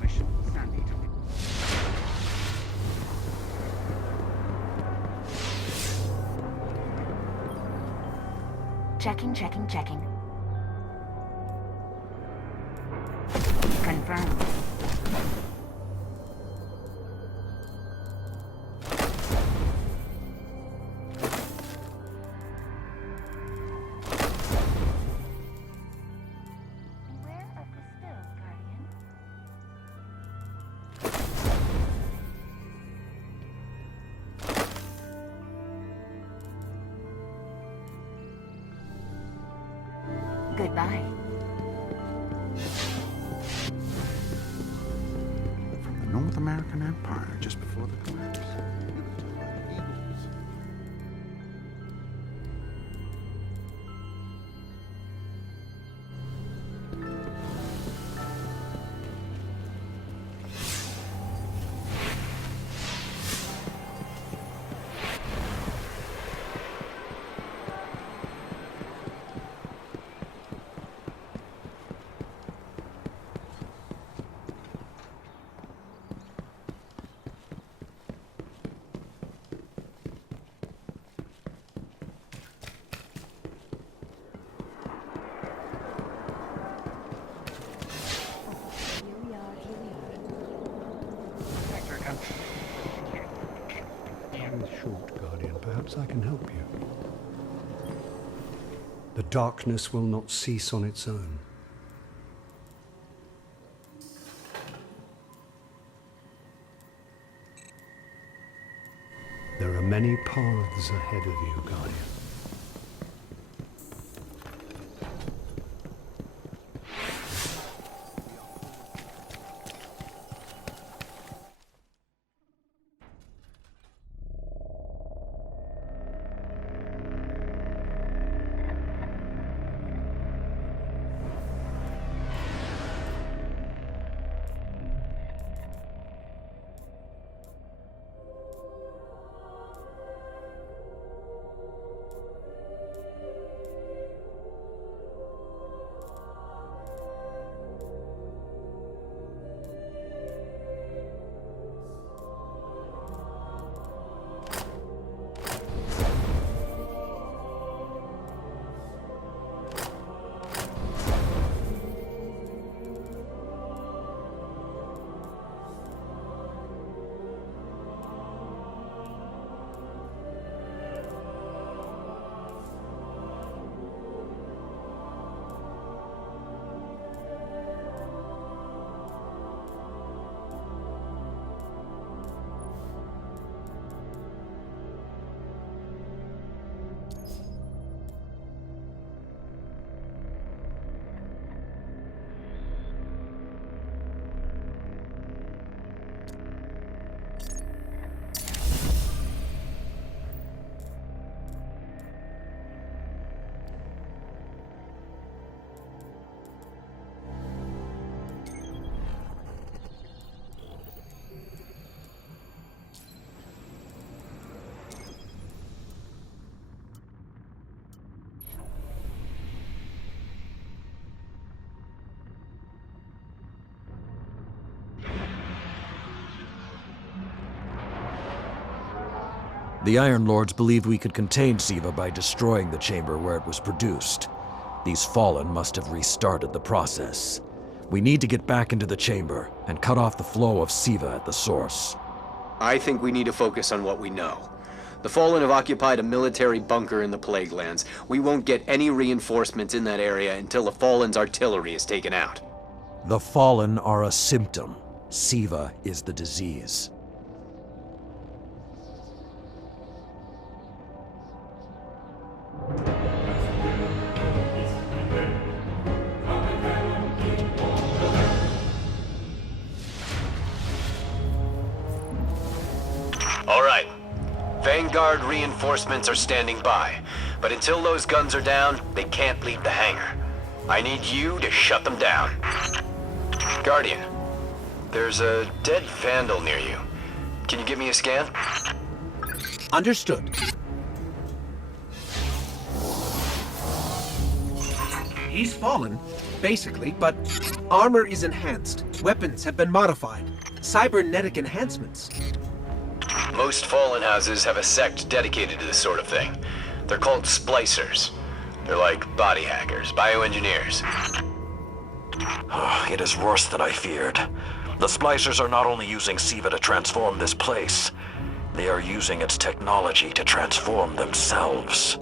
mission. Sandy to me. Checking. Confirmed. Beware of the spill, Guardian. Goodbye. From the North American Empire just before the collapse. Short, Guardian. Perhaps I can help you. The darkness will not cease on its own. There are many paths ahead of you, Guardian. The Iron Lords believed we could contain Siva by destroying the chamber where it was produced. These Fallen must have restarted the process. We need to get back into the chamber and cut off the flow of Siva at the source. I think we need to focus on what we know. The Fallen have occupied a military bunker in the Plague Lands. We won't get any reinforcements in that area until the Fallen's artillery is taken out. The Fallen are a symptom. Siva is the disease. All right. Vanguard reinforcements are standing by, but until those guns are down, they can't leave the hangar. I need you to shut them down. Guardian, there's a dead Vandal near you. Can you give me a scan? Understood. He's fallen. basically, but armor is enhanced. Weapons have been modified. Cybernetic enhancements. Most Fallen houses have a sect dedicated to this sort of thing. They're called splicers. They're like body hackers, bioengineers. It is worse than I feared. The splicers are not only using SIVA to transform this place, they are using its technology to transform themselves.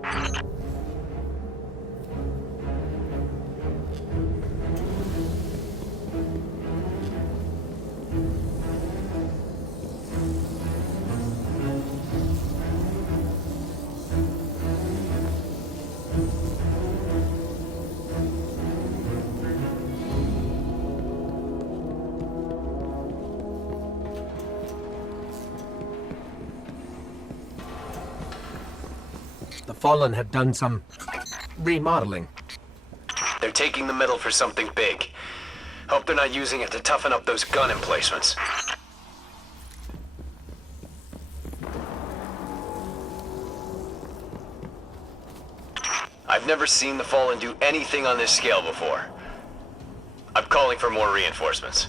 The Fallen have done some remodeling. They're taking the metal for something big. Hope they're not using it to toughen up those gun emplacements. I've never seen the Fallen do anything on this scale before. I'm calling for more reinforcements.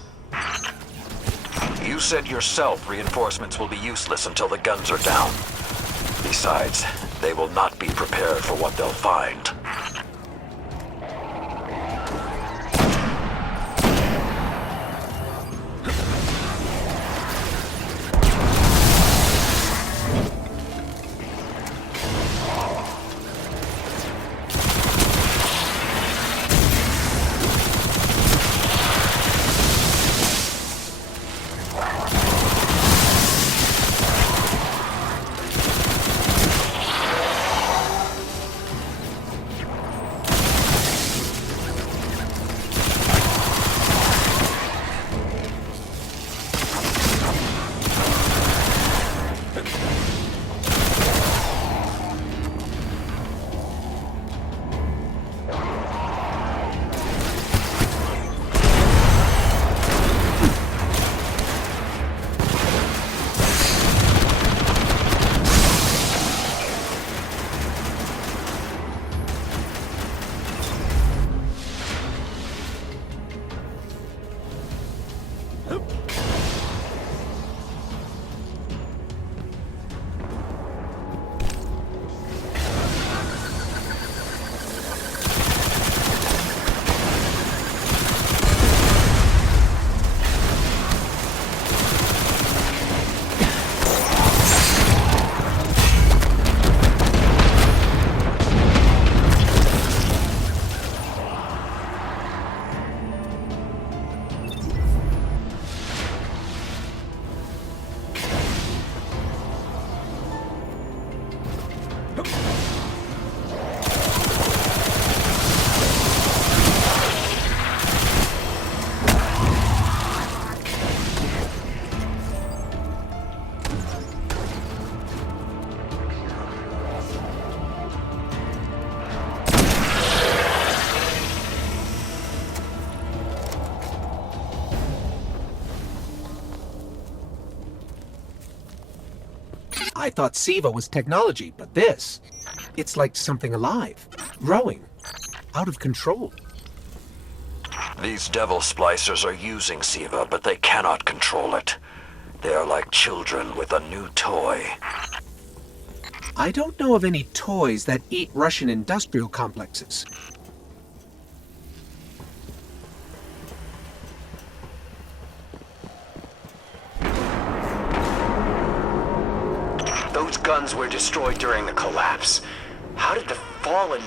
You said yourself reinforcements will be useless until the guns are down. Besides, they will not be prepared for what they'll find. I thought SIVA was technology, but this, it's like something alive, growing, out of control. These devil splicers are using SIVA, but they cannot control it. They are like children with a new toy. I don't know of any toys that eat Russian industrial complexes. Those guns were destroyed during the collapse. How did the Fallen...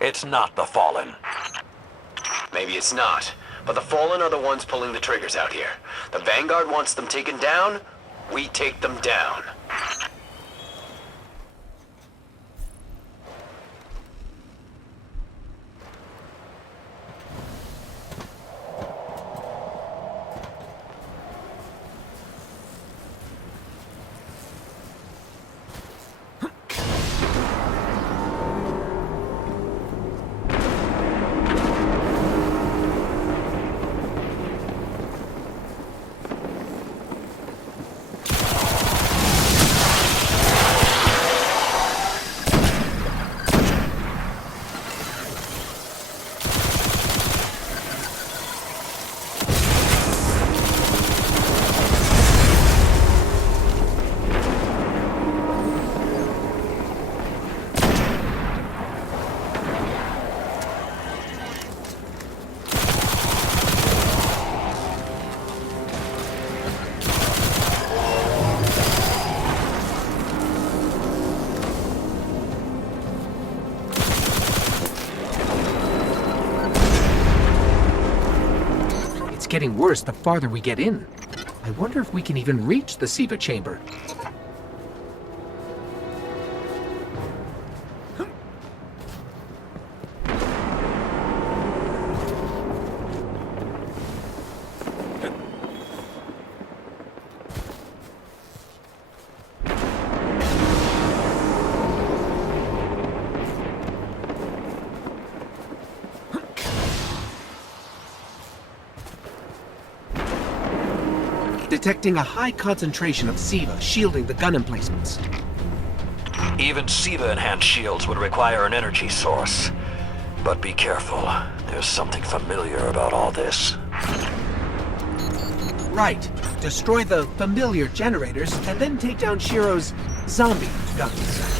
It's not the Fallen. Maybe it's not, but the Fallen are the ones pulling the triggers out here. The Vanguard wants them taken down, we take them down. getting worse the farther we get in. I wonder if we can even reach the Siva chamber. Detecting a high concentration of Siva shielding the gun emplacements. Even Siva-enhanced shields would require an energy source. But be careful. There's something familiar about all this. Right. Destroy the familiar generators and then take down Shiro's zombie guns.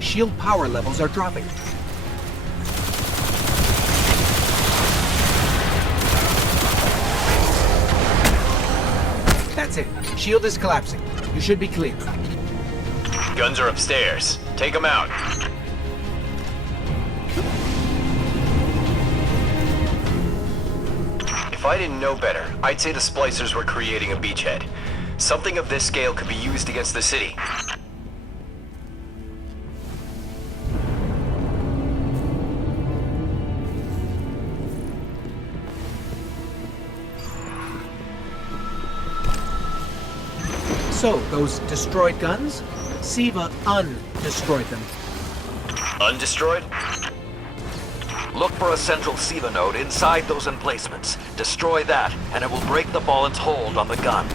Shield power levels are dropping. That's it. Shield is collapsing. You should be clear. Guns are upstairs. Take them out. If I didn't know better, I'd say the splicers were creating a beachhead. Something of this scale could be used against the city. So, those destroyed guns? Siva undestroyed them. Undestroyed? Look for a central SIVA node inside those emplacements. Destroy that, and it will break the Fallen's hold on the gun.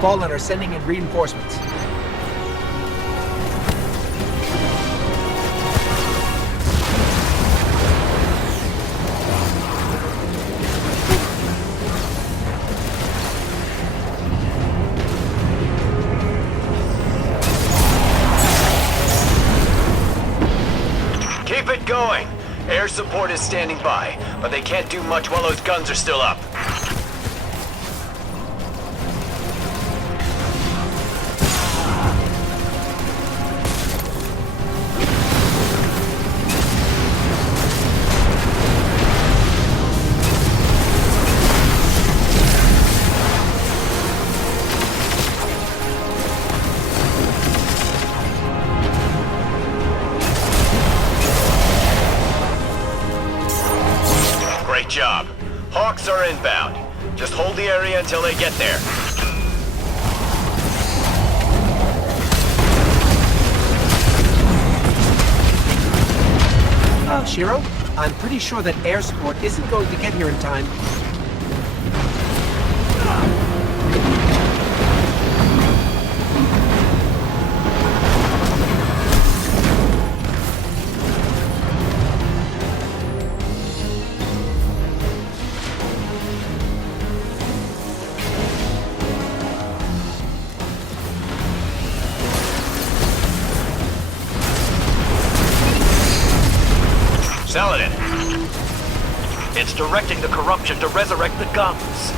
Fallen are sending in reinforcements. Keep it going. Air support is standing by, but they can't do much while those guns are still up. Great job. Hawks are inbound. Just hold the area until they get there. Shiro, I'm pretty sure that air support isn't going to get here in time. Saladin, It's directing the corruption to resurrect the guns.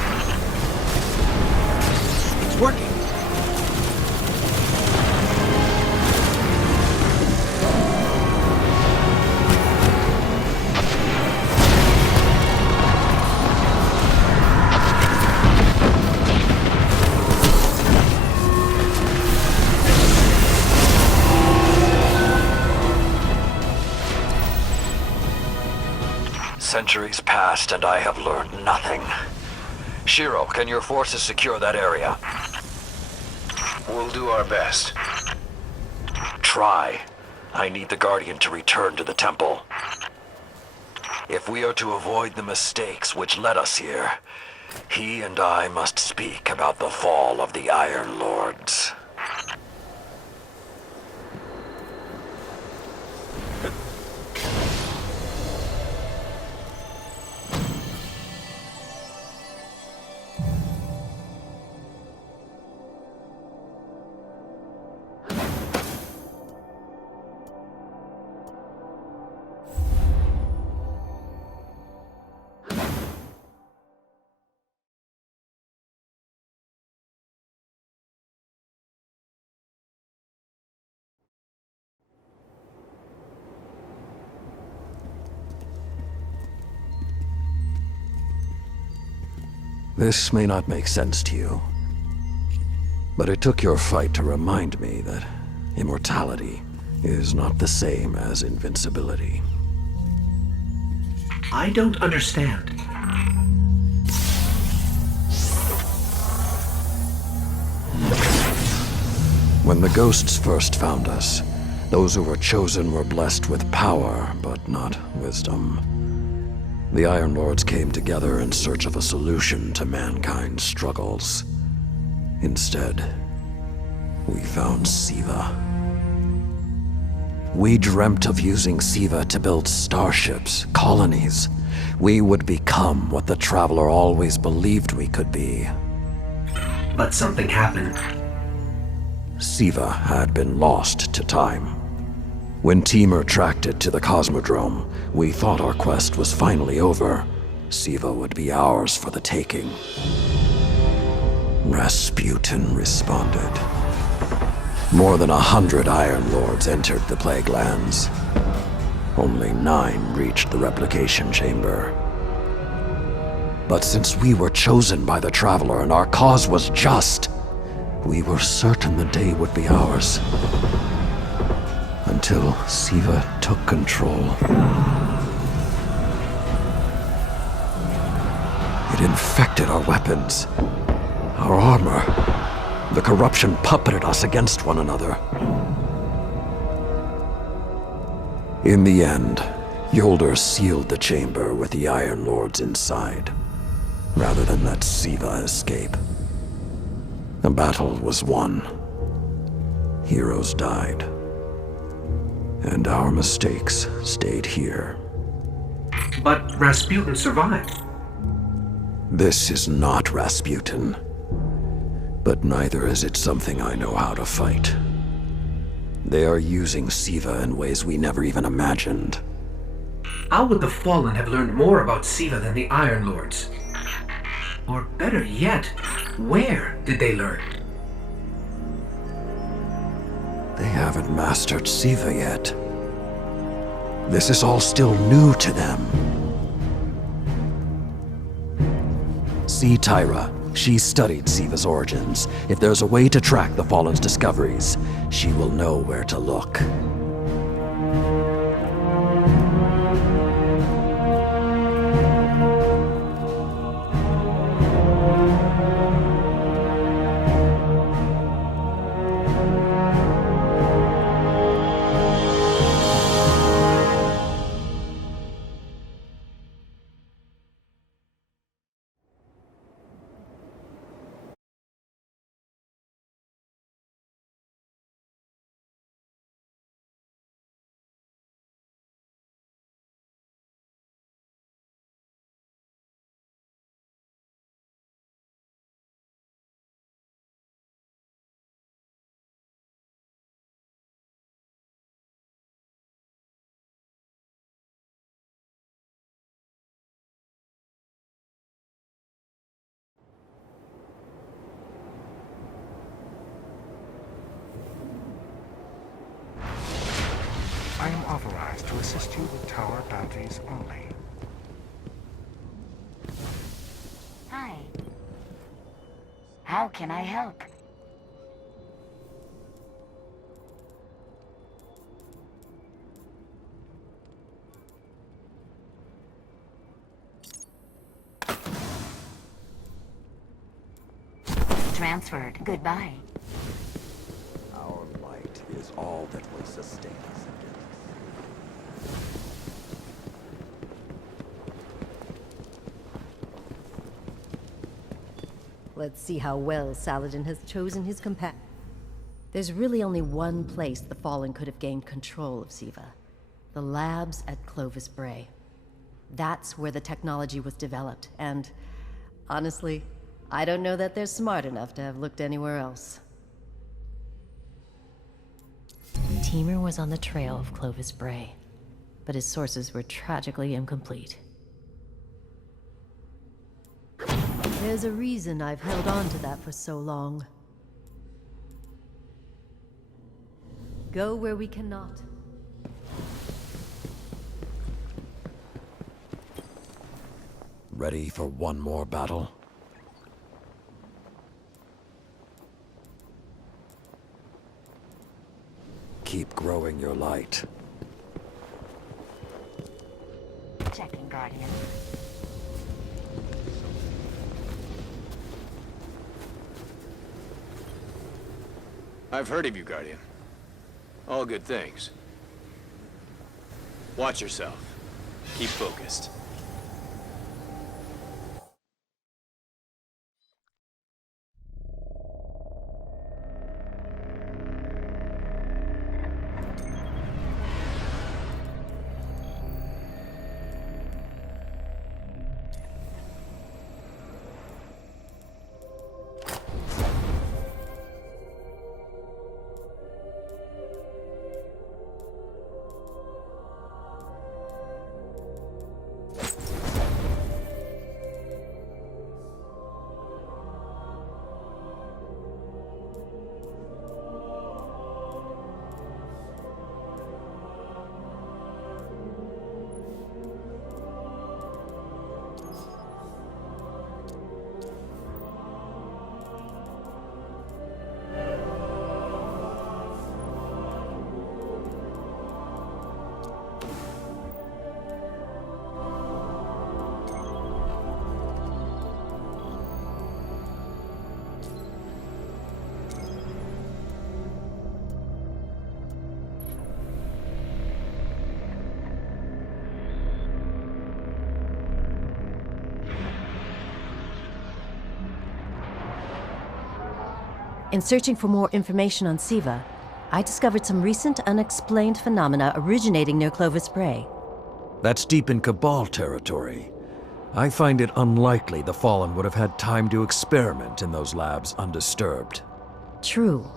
It's working. Centuries passed and I have learned nothing. Shiro, can your forces secure that area? we'll do our best. Try. I need the Guardian to return to the temple. If we are to avoid the mistakes which led us here, he and I must speak about the fall of the Iron Lords. This may not make sense to you, but it took your fight to remind me that immortality is not the same as invincibility. I don't understand. When the ghosts first found us, Those who were chosen were blessed with power, but not wisdom. The Iron Lords came together in search of a solution to mankind's struggles. Instead, we found Siva. We dreamt of using Siva to build starships, colonies. We would become what the Traveler always believed we could be. But something happened. Siva had been lost to time. When Temur tracked it to the Cosmodrome, we thought our quest was finally over. Siva would be ours for the taking. Rasputin responded. More than 100 Iron Lords entered the Plague Lands. Only 9 reached the replication chamber. But since we were chosen by the Traveler and our cause was just, we were certain the day would be ours. Until Siva took control. It infected our weapons, our armor. The corruption puppeted us against one another. In the end, Yolder sealed the chamber with the Iron Lords inside, rather than let Siva escape. The battle was won. Heroes died. And our mistakes stayed here. But Rasputin survived. This is not Rasputin. But neither is it something I know how to fight. They are using Siva in ways we never even imagined. How would the Fallen have learned more about Siva than the Iron Lords? Or better yet, where did they learn? They haven't mastered Siva yet. This is all still new to them. See Tyra. She studied Siva's origins. If there's a way to track the Fallen's discoveries, she will know where to look. I am authorized to assist you with tower bounties only. Hi. How can I help? Transferred. Goodbye. Our light is all that will sustain us against. Let's see how well Saladin has chosen his companion. There's really only one place the Fallen could have gained control of Siva. The labs at Clovis Bray. That's where the technology was developed, and honestly, I don't know that they're smart enough to have looked anywhere else. Temur was on the trail of Clovis Bray, but his sources were tragically incomplete. There's a reason I've held on to that for so long. Go where we cannot. Ready for one more battle? Keep growing your light. Checking, Guardian. I've heard of you, Guardian. All good things. Watch yourself. Keep focused. In searching for more information on Siva, I discovered some recent unexplained phenomena originating near Clovis Bray. That's deep in Cabal territory. I find it unlikely the Fallen would have had time to experiment in those labs undisturbed. True,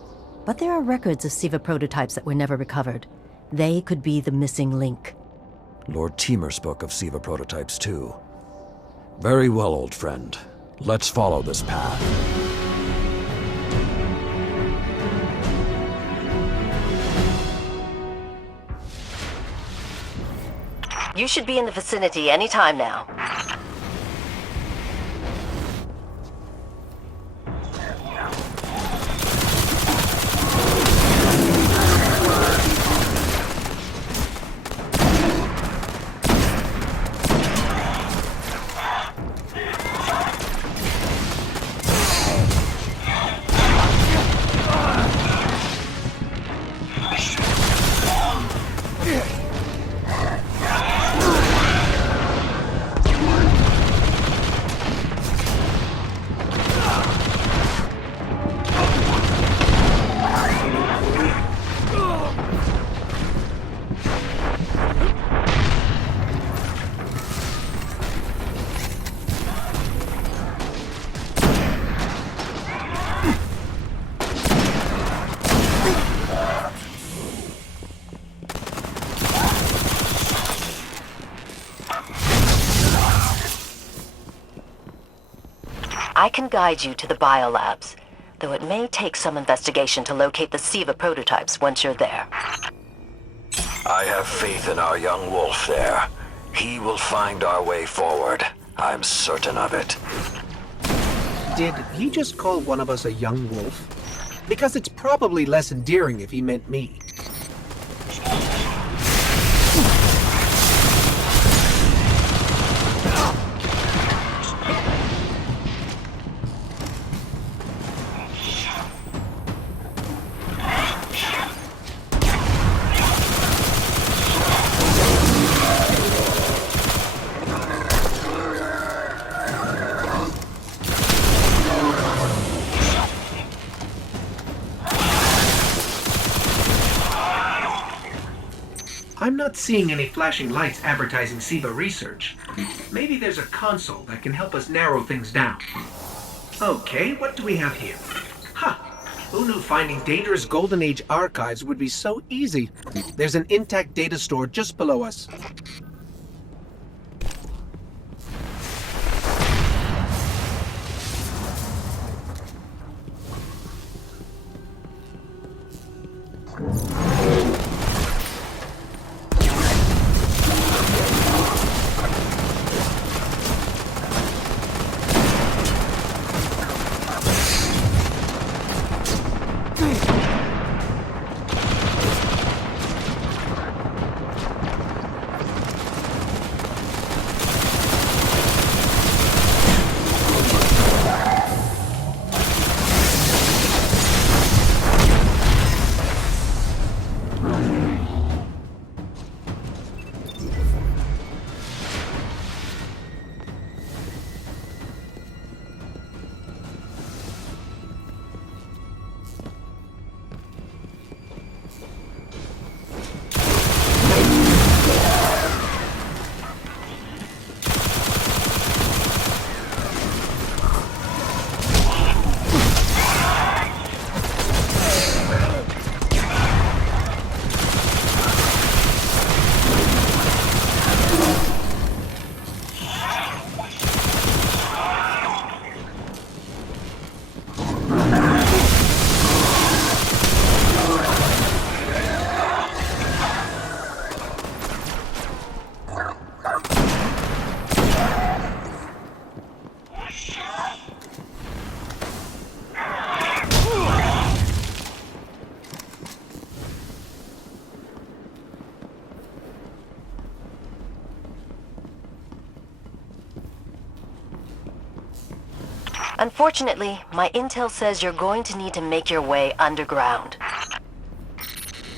but there are records of Siva prototypes that were never recovered. They could be the missing link. Lord Teemer spoke of Siva prototypes too. Very well, old friend. Let's follow this path. You should be in the vicinity any time now. I can guide you to the biolabs, though it may take some investigation to locate the Siva prototypes once you're there. I have faith in our young wolf there. He will find our way forward. I'm certain of it. Did he just call one of us a young wolf? Because it's probably less endearing if he meant me. I'm not seeing any flashing lights advertising Siva research. Maybe there's a console that can help us narrow things down. Okay, what do we have here? Ha! Who knew finding dangerous Golden Age archives would be so easy? There's an intact data store just below us. Unfortunately, my intel says you're going to need to make your way underground.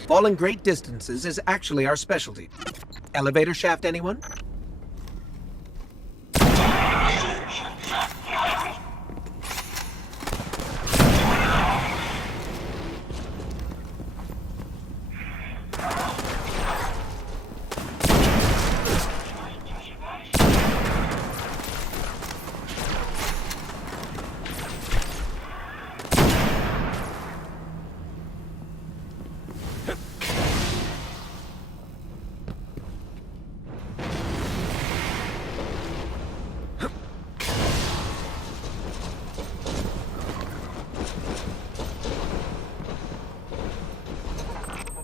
Falling great distances is actually our specialty. Elevator shaft, anyone?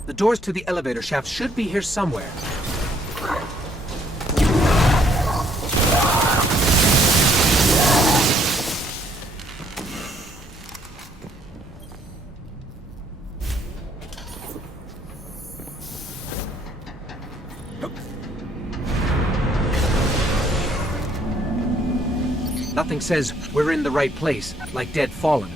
The doors to the elevator shaft should be here somewhere. Nothing says we're in the right place, like dead Fallen.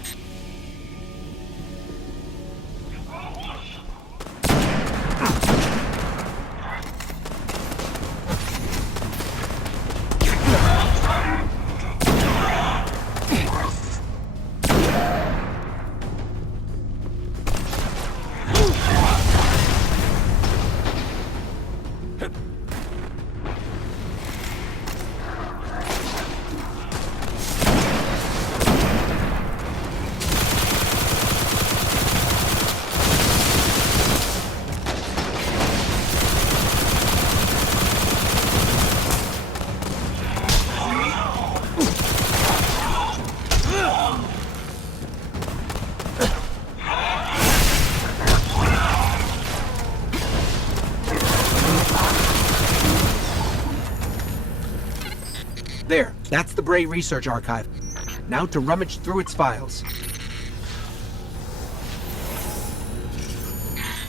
There, that's the Bray Research Archive. Now to rummage through its files.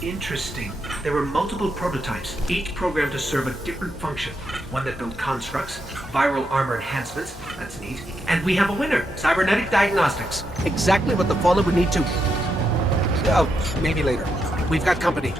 Interesting. There were multiple prototypes, each programmed to serve a different function. One that built constructs, viral armor enhancements, that's neat. And we have a winner, cybernetic diagnostics. Exactly what the Fallen would need to... Oh, maybe later. We've got company.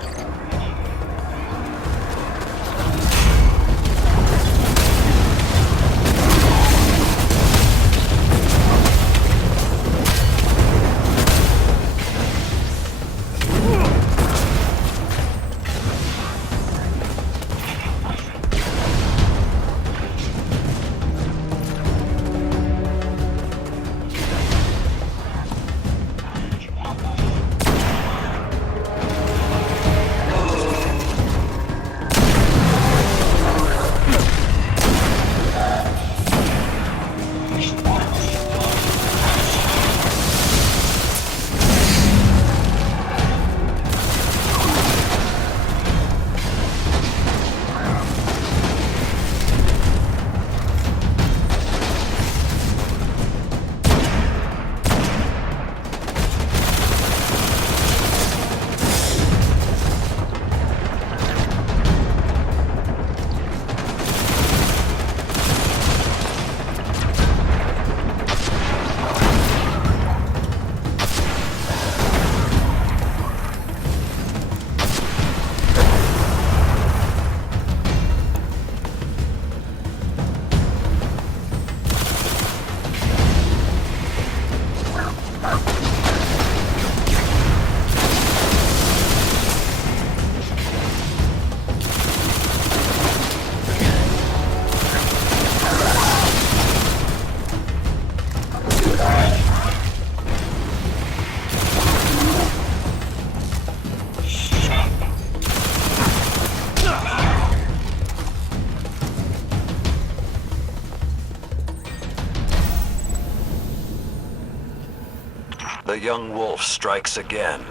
The young wolf strikes again.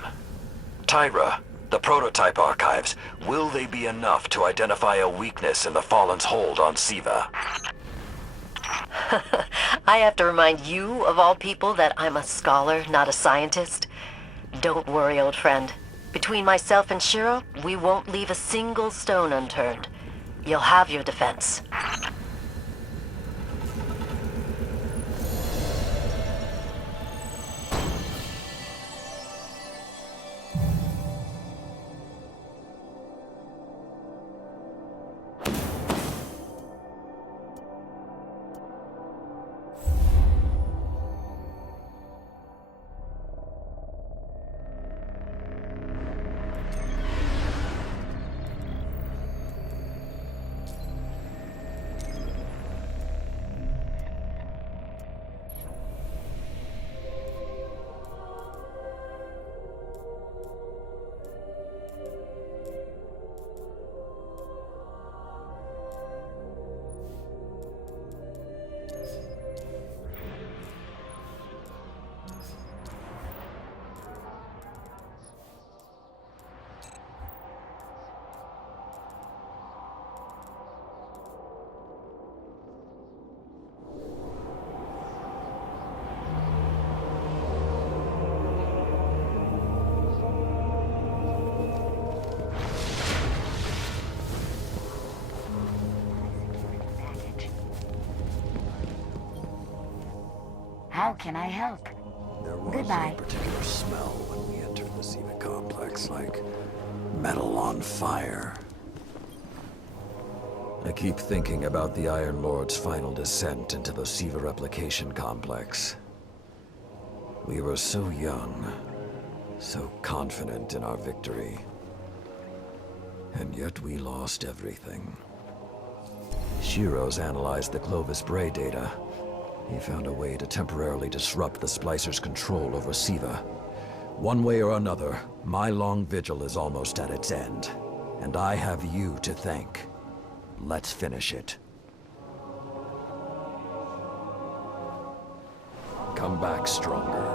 Tyra, the prototype archives, will they be enough to identify a weakness in the Fallen's hold on Siva? I have to remind you, of all people, that I'm a scholar, not a scientist. Don't worry, old friend. Between myself and Shiro, we won't leave a single stone unturned. You'll have your defense. How can I help? There was Goodbye. a particular smell when we entered the Siva complex, like metal on fire. I keep thinking about the Iron Lord's final descent into the Siva replication complex. We were so young, so confident in our victory. And yet we lost everything. Shiro's analyzed the Clovis Bray data. He found a way to temporarily disrupt the Splicer's control over Siva. One way or another, my long vigil is almost at its end. And I have you to thank. Let's finish it. Come back stronger.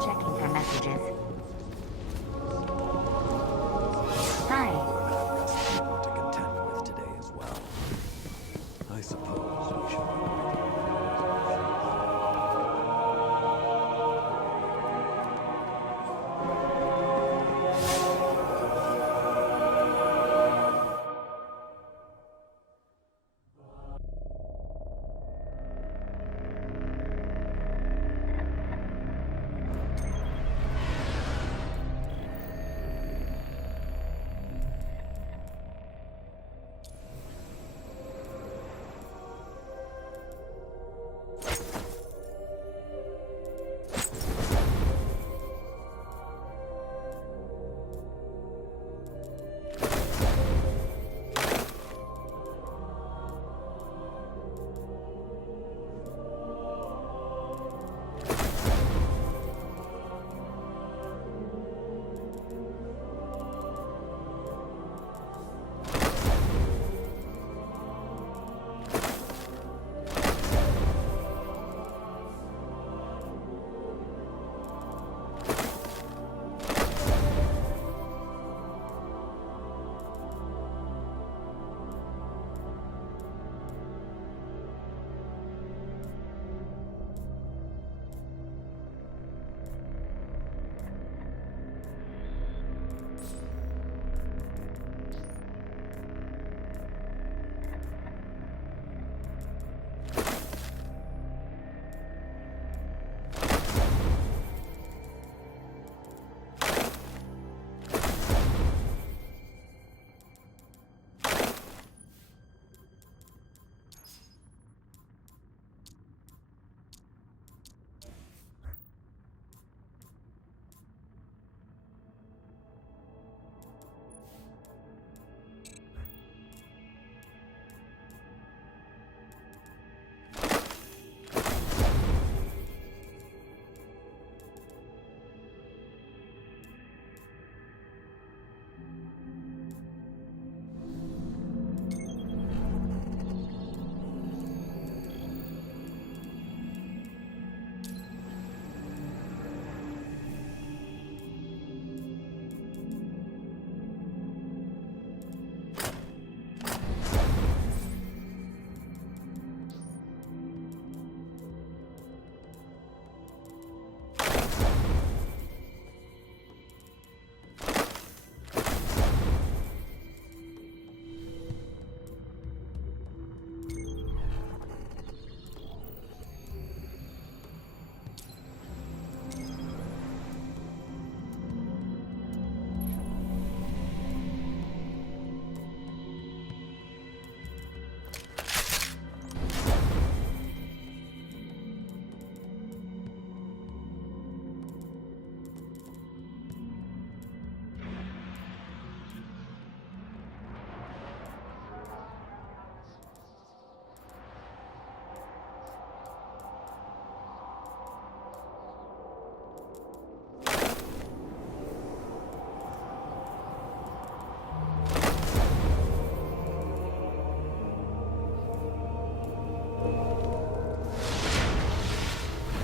Checking for messages. Hi. To contend with today as well. I suppose we should.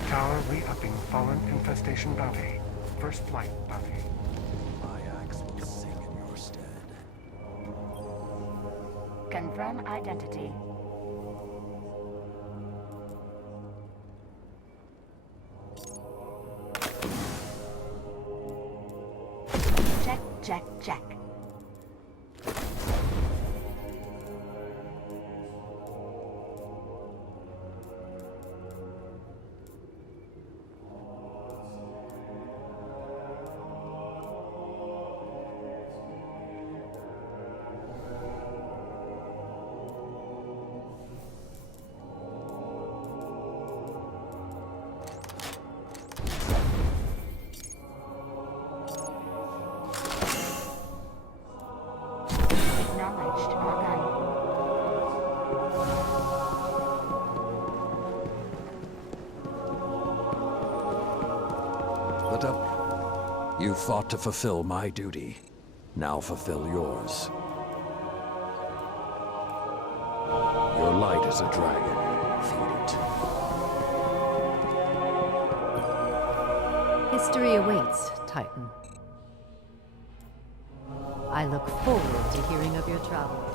Tower re-upping fallen infestation bounty. First flight bounty. My axe will sing in your stead. Confirm identity. Check, check, check. Acknowledged. All done. But you fought to fulfill my duty. Now fulfill yours. Your light is a dragon. Feed it. History awaits, Titan. I look forward to hearing of your travels.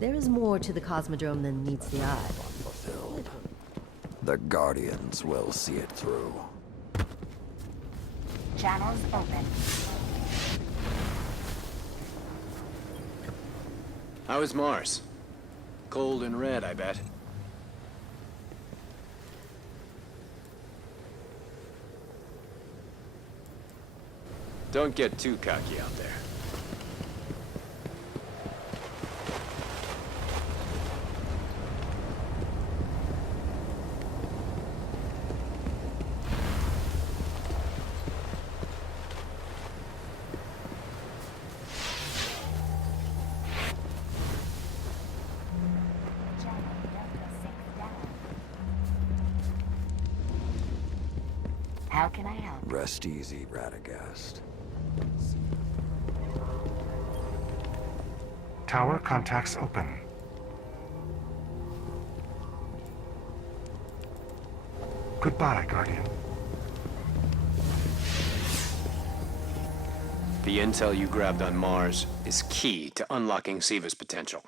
There is more to the Cosmodrome than meets the eye. Fulfilled. The Guardians will see it through. Channels open. How is Mars? Cold and red, I bet. Don't get too cocky out there. Channel Delta 6 down. How can I help? Rest easy, Radagast. Tower contacts open. Goodbye, Guardian. The intel you grabbed on Mars is key to unlocking Siva's potential.